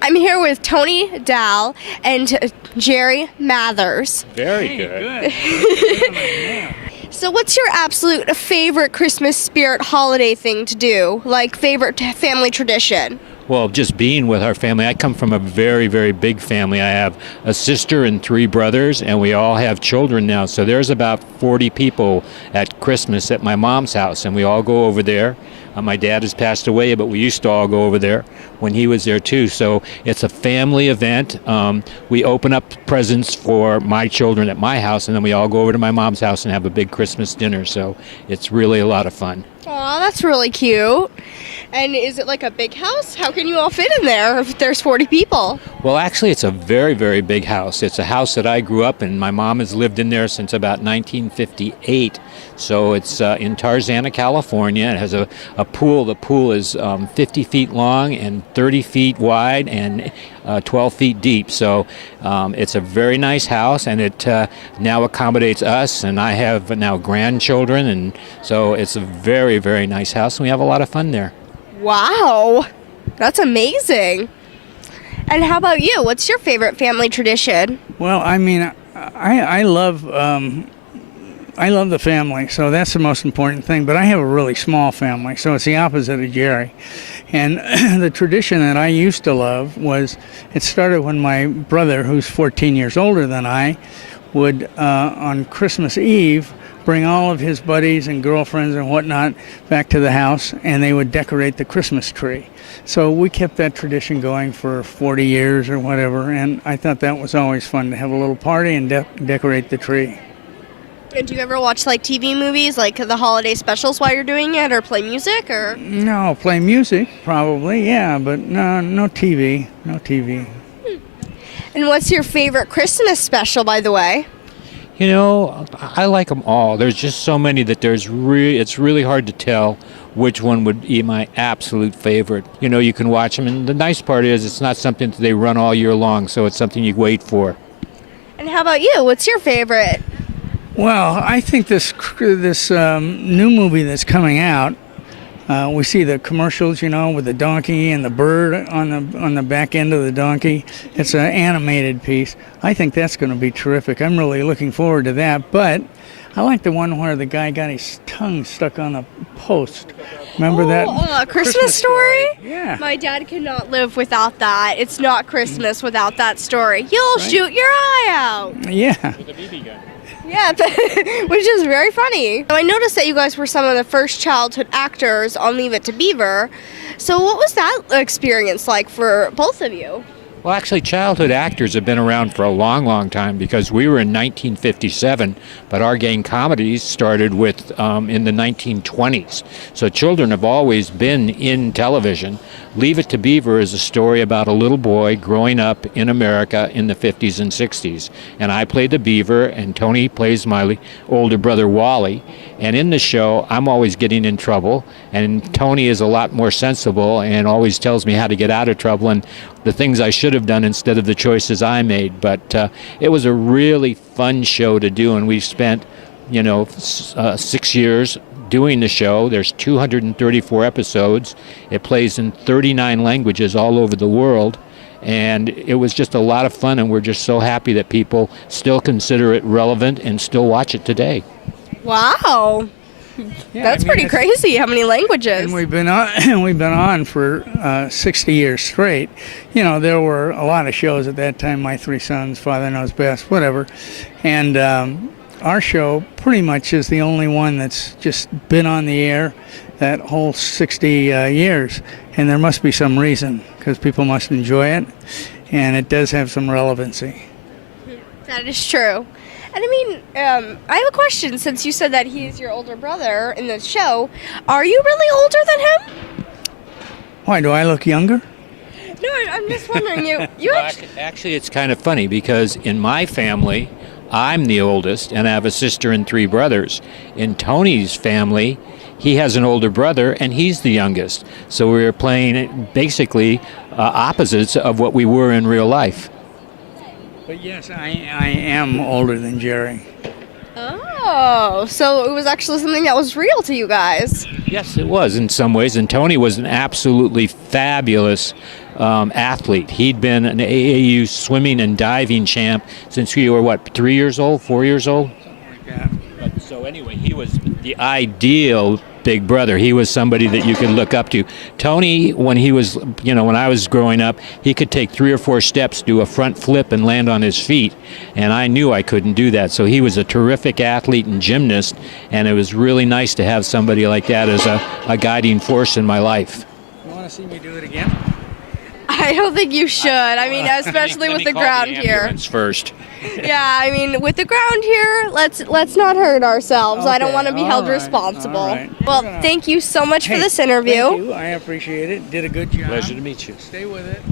I'm here with Tony Dahl and Jerry Mathers. Very good. So what's your absolute favorite Christmas spirit holiday thing to do? Like favorite family tradition? Well, just being with our family. I come from a very, very big family. I have a sister and 3 brothers, and we all have children now. So there's about 40 people at Christmas at my mom's house, and we all go over there. My dad has passed away, but we used to all go over there when he was there too. So it's a family event. We open up presents for my children at my house, and then we all go over to my mom's house and have a big Christmas dinner. So it's really a lot of fun. Aw, that's really cute. And is it like a big house? How can you all fit in there if there's 40 people? Well, actually, it's a very, very big house. It's a house that I grew up in. My mom has lived in there since about 1958. So it's in Tarzana, California. It has a pool. The pool is 50 feet long and 30 feet wide and 12 feet deep. So it's a very nice house, and it now accommodates us, and I have now grandchildren, and so it's a very, very nice house, and we have a lot of fun there. Wow, that's amazing. And how about you? What's your favorite family tradition? Well, I mean, I love the family, so that's the most important thing. But I have a really small family, so it's the opposite of Jerry. And the tradition that I used to love was, it started when my brother, who's 14 years older than I, would, on Christmas Eve, bring all of his buddies and girlfriends and whatnot back to the house, and they would decorate the Christmas tree. So we kept that tradition going for 40 years or whatever, and I thought that was always fun to have a little party and decorate the tree. And do you ever watch like TV movies, like the holiday specials while you're doing it, or play music, or? No, play music, probably, yeah, but no TV, no TV. And what's your favorite Christmas special, by the way? You know, I like them all. There's just so many that it's really hard to tell which one would be my absolute favorite. You know, you can watch them, and the nice part is it's not something that they run all year long, so it's something you wait for. And how about you? What's your favorite? Well, I think this new movie that's coming out, we see the commercials, you know, with the donkey and the bird on the back end of the donkey. It's an animated piece. I think that's going to be terrific. I'm really looking forward to that. But I like the one where the guy got his tongue stuck on a post. Remember that? Christmas Story? Yeah. My dad could not live without that. It's not Christmas without that story. You'll shoot your eye out. Yeah. With a BB gun. Yeah, which is very funny. I noticed that you guys were some of the first childhood actors on Leave It To Beaver. So what was that experience like for both of you? Well, actually, childhood actors have been around for a long, long time, because we were in 1957, but our gang comedies started with in the 1920s. So children have always been in television. Leave It To Beaver is a story about a little boy growing up in America in the 50s and 60s. And I played the beaver, and Tony plays my older brother, Wally. And in the show, I'm always getting in trouble, and Tony is a lot more sensible and always tells me how to get out of trouble and the things I should have done instead of the choices I made. But it was a really fun show to do, and we've spent, 6 years doing the show. There's 234 episodes. It plays in 39 languages all over the world. And it was just a lot of fun, and we're just so happy that people still consider it relevant and still watch it today. Wow. Yeah, That's pretty crazy. How many languages? And we've been on for 60 years straight. You know, there were a lot of shows at that time. My 3 sons, Father Knows Best, whatever. And our show pretty much is the only one that's just been on the air that whole 60 years. And there must be some reason, because people must enjoy it, and it does have some relevancy. That is true. And I mean, I have a question. Since you said that he's your older brother in the show, are you really older than him? Why, do I look younger? No, I'm just wondering. You Well, actually, it's kind of funny, because in my family, I'm the oldest, and I have a sister and 3 brothers. In Tony's family, he has an older brother, and he's the youngest. So we're playing basically opposites of what we were in real life. But yes, I am older than Jerry. Oh, so it was actually something that was real to you guys. Yes, it was in some ways. And Tony was an absolutely fabulous athlete. He'd been an AAU swimming and diving champ since we were, 3 years old, 4 years old? Like that. So anyway, he was the ideal big brother. He was somebody that you could look up to. Tony, when he was, when I was growing up, he could take 3 or 4 steps, do a front flip, and land on his feet. And I knew I couldn't do that. So he was a terrific athlete and gymnast, and it was really nice to have somebody like that as a guiding force in my life. You want to see me do it again? I don't think you should. I mean, especially with the ground here. First. Yeah, I mean, with the ground here, let's not hurt ourselves. I don't Okay, want to be held all right, responsible. all right. Well, thank you so much for this interview. Thank you. I appreciate it. Did a good job. Pleasure to meet you. Stay with it.